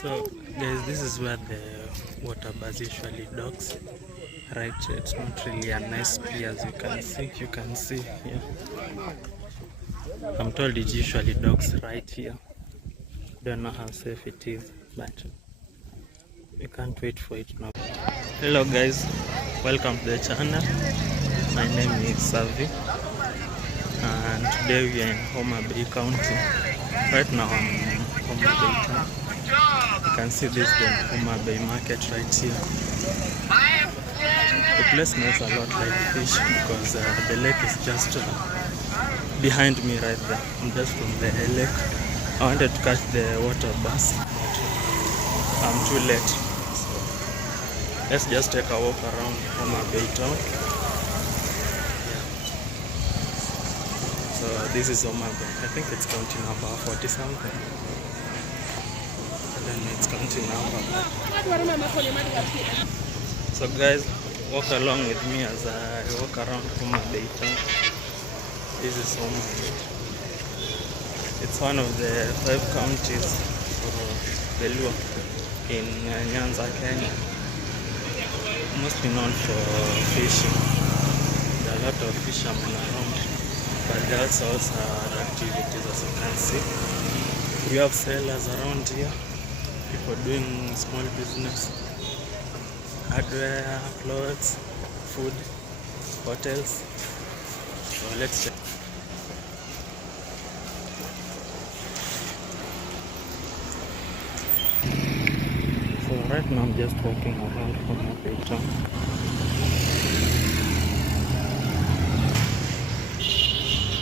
So guys, this is where the water bus usually docks. Right, it's not really a nice pier as you can see here. I'm told it usually docks right here. Don't know how safe it is, but we can't wait for it now. Hello guys, welcome to the channel. My name is Savi and today we are in Homabay County. Right now I'm in Homabay town. You can see this the Homabay market right here. The place smells a lot like fish because the lake is just behind me right there. I'm just from the lake. I wanted to catch the water bus, but I'm too late. So let's just take a walk around Homabay town. Yeah. So this is Homabay. I think it's county number 40 something. And then it's county number. So guys, walk along with me as I walk around Homabay town. This is Homabay. It's one of the 5 counties for the Luo in Nyanza, Kenya. Mostly known for fishing. There are a lot of fishermen around, but there are also other activities as you can see. We have sellers around here, people doing small business, hardware, clothes, food, hotels. So let's check. So right now I'm just walking around Homabay town.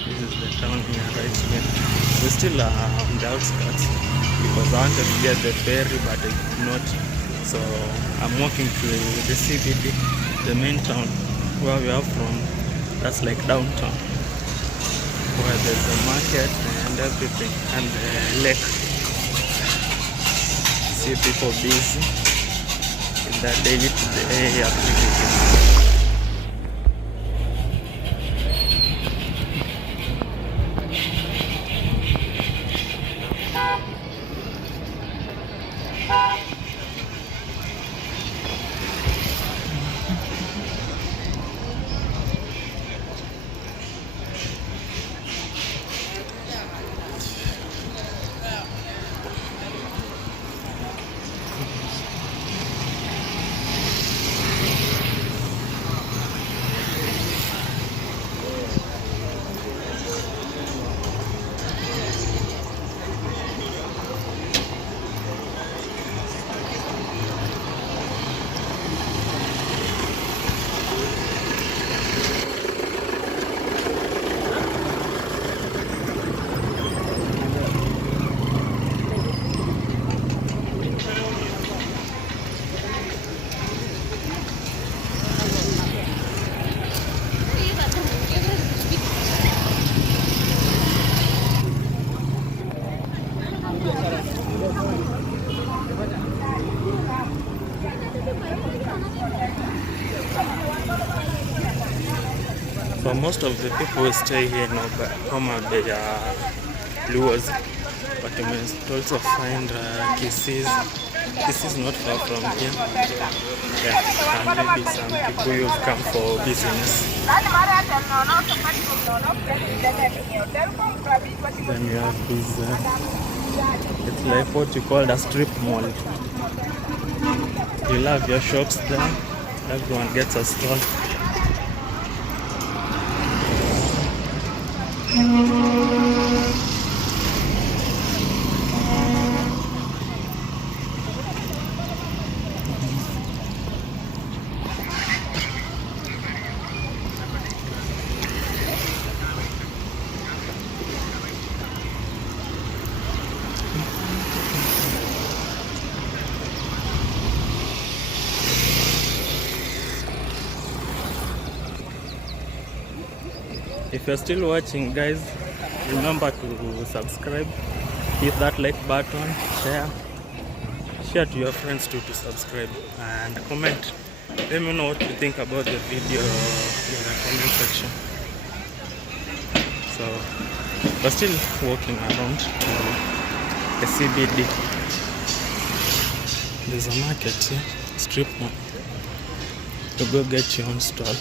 This is the town here, right here. We're still on the outskirts because I wanted to get the ferry but I did not. So I'm walking to the CBD, the main town where we are from. That's like downtown, where there's a market and everything, and the lake. See people busy in their day-to-day activities. So most of the people who stay here in Homabay are Luos, but you may also find Kisses. This is not far from here. Yeah, and maybe some people who've come for business. Then you have this, it's like what you call a strip mall. You'll have your shops there, everyone gets a stall. If you're still watching, guys, remember to subscribe, hit that like button, share to your friends too to subscribe, and comment. Let me know what you think about the video in the comment section. So we're still walking around the CBD. There's a market here, strip mall. You go get your own stall.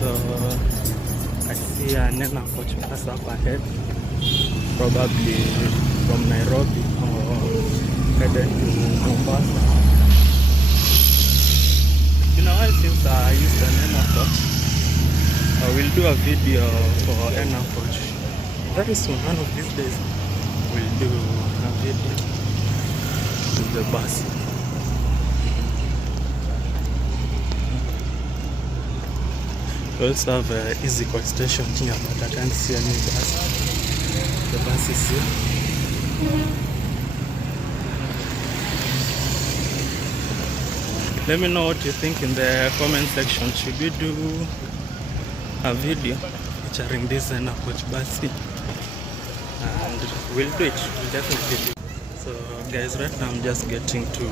So I see an airport bus up ahead, probably from Nairobi or headed to Mombasa. You know, since I used an airport, I will do a video for an airport very soon. One of these days, we'll do a video with the bus. We also have an easy quick station here, but I can't see any bus. The bus is here. Let me know what you think in the comment section. Should we do a video featuring this airport bus? And we'll do it. We'll definitely do it. So guys, right now I'm just getting to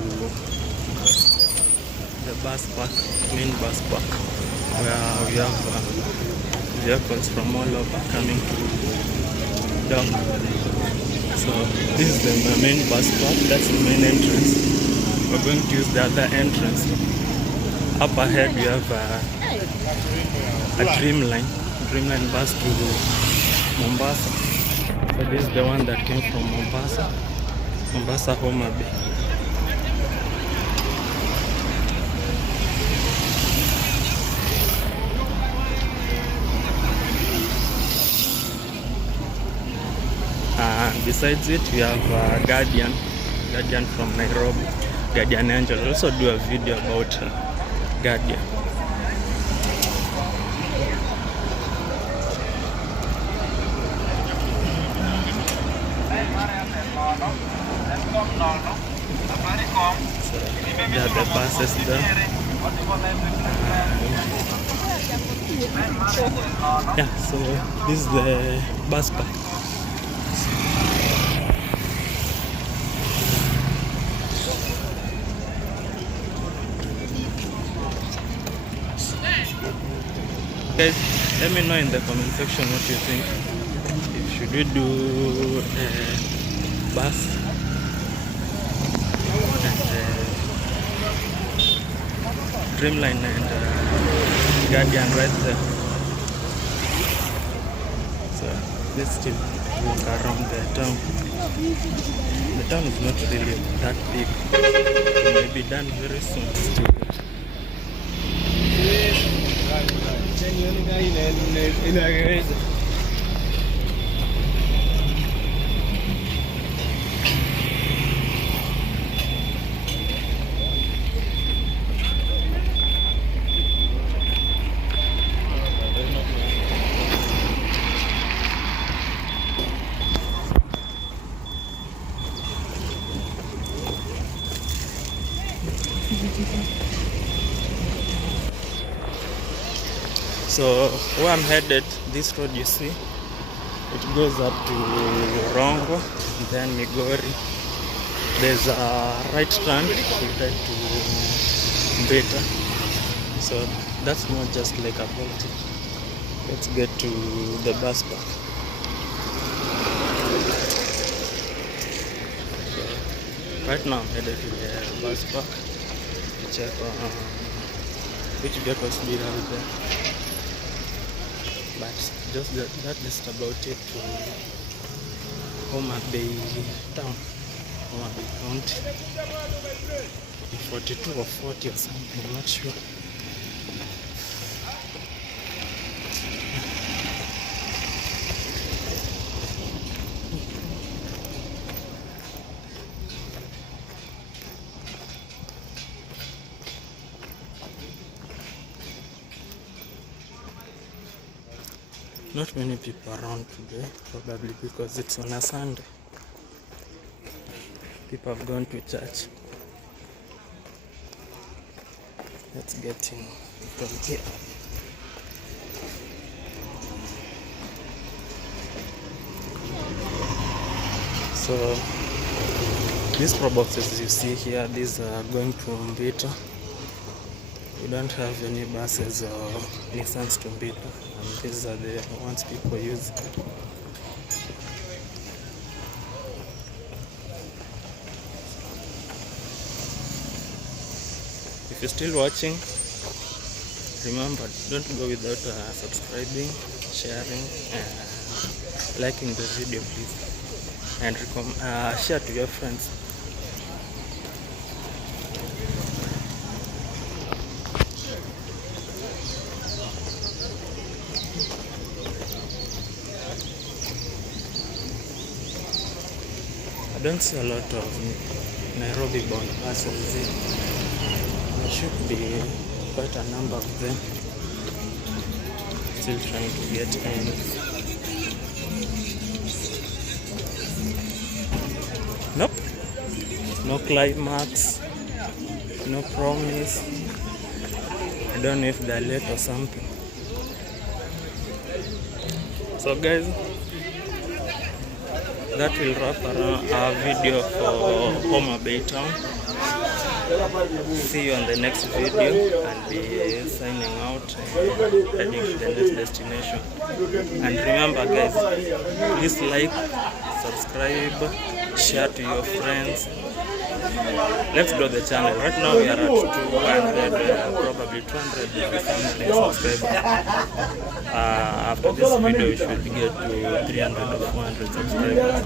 the bus park, main bus park, where we have vehicles from all over coming to dock. So this is the main bus park. That's the main entrance. We're going to use the other entrance. Up ahead we have a Dreamline bus to Mombasa. So this is the one that came from Mombasa, Homabay. Besides it, we have Guardian from Nairobi, Guardian Angel. I'll also do a video about Guardian. So there are the buses there. Yeah, so this is the bus park. Guys, let me know in the comment section what you think. If should we do a bus and Dreamline and Guardian right there. So let's still walk around the town. The town is not really that big. It may be done very soon. So where I'm headed, this road you see, it goes up to Rongo, then Migori. There's a right turn to head to Beta. So that's not just like about it. Let's get to the bus park. So right now I'm headed to the bus park to check which vehicles we have there. But just that is about it to Homabay town, Homabay County. 42 or 40 or something, I'm not sure. Not many people around today, probably because it's on a Sunday. People have gone to church. Let's get in from here. So these pro boxes you see here, these are going to Mbita. We don't have any buses or Nissans to Mbita, and these are the ones people use. If you're still watching, remember, don't go without subscribing, sharing, and liking the video, please. And share to your friends. I don't see a lot of Nairobi bound buses here. There should be quite a number of them. Still trying to get in. Nope. No climax. No promise. I don't know if they're late or something. So guys, that will wrap around our video for Homabay town. See you on the next video, and be signing out and heading to the next destination. And remember guys, please like, subscribe, share to your friends. Let's grow the channel. Right now we are at 200, probably 200 something subscribers. After this video we should get to 300 or 400 subscribers.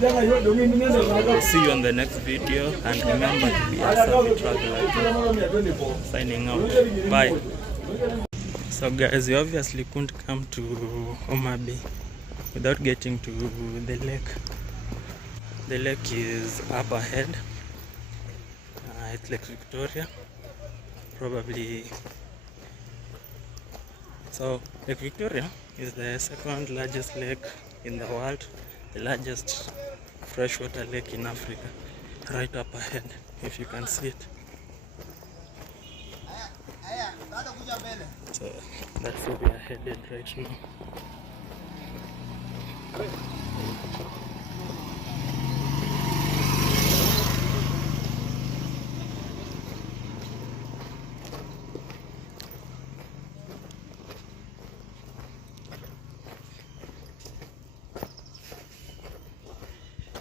So we'll see you on the next video, and remember to be a savvy traveler. Signing out. Bye. So guys, you obviously couldn't come to Homabay without getting to the lake. The lake is up ahead. It's Lake Victoria, probably. So Lake Victoria is the second largest lake in the world, the largest freshwater lake in Africa, right up ahead, if you can see it. So that's where we are headed right now.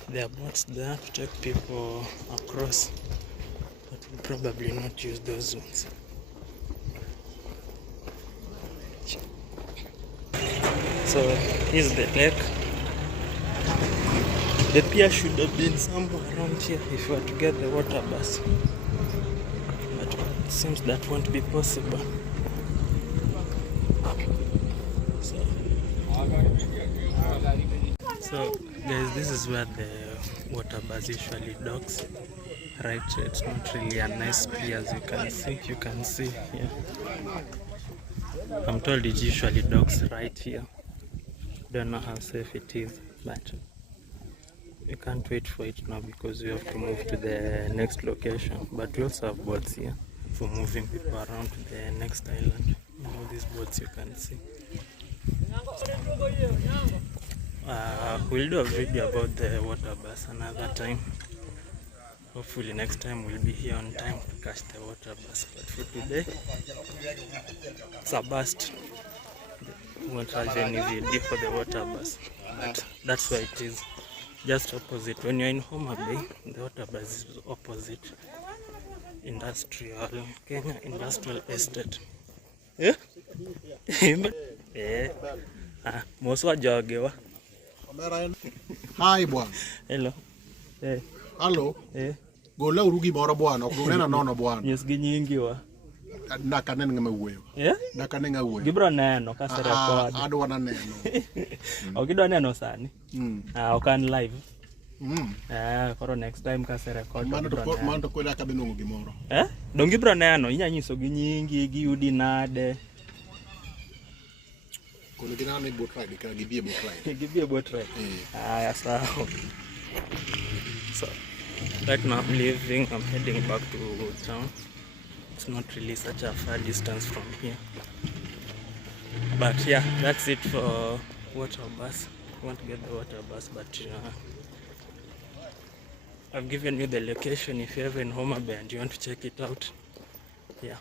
There are boats there to take people across, but we'll probably not use those ones. So here's the lake. The pier should have been somewhere around here if you were to get the water bus, but it seems that won't be possible. So guys, this is where the water bus usually docks. Right, it's not really a nice pier, as you can see. You can see here. I'm told it usually docks right here. Don't know how safe it is, but we can't wait for it now because we have to move to the next location. But we also have boats here for moving people around to the next island. All these boats you can see. We'll do a video about the water bus another time. Hopefully next time we'll be here on time to catch the water bus. But for today, it's a bust. We won't have any video for the water bus, but that's why it is. Just opposite. When you're in Homabay, the water bus is opposite industrial Kenya Industrial Estate. Yeah? Yeah. Moswa jogewa. Hi bwana. Hello. Hey. Hello. Eh. Gola urugi moro bwana, ok nena nono bwana. Yes gi nyingi wa. Na kanene ngama wuoyo. Yeah? Na kanene wuoyo. Gibro neno ka se record. Adwa na neno. Ogidwa neno sani. Okan live. Koro next time ka se record. Mano ko la ka benongo gimoro. Dong gibro neno, inya nyiso gi nyingi, gi udi nade. Kuna kina ni boat ride, kagibie boat ride. Give you a boat ride. Yes, so right now I'm leaving. I'm heading back to town. It's not really such a far distance from here. But yeah, that's it for waterbus. I want to get the waterbus, but I've given you the location if you're ever in Homabay and you want to check it out. Yeah.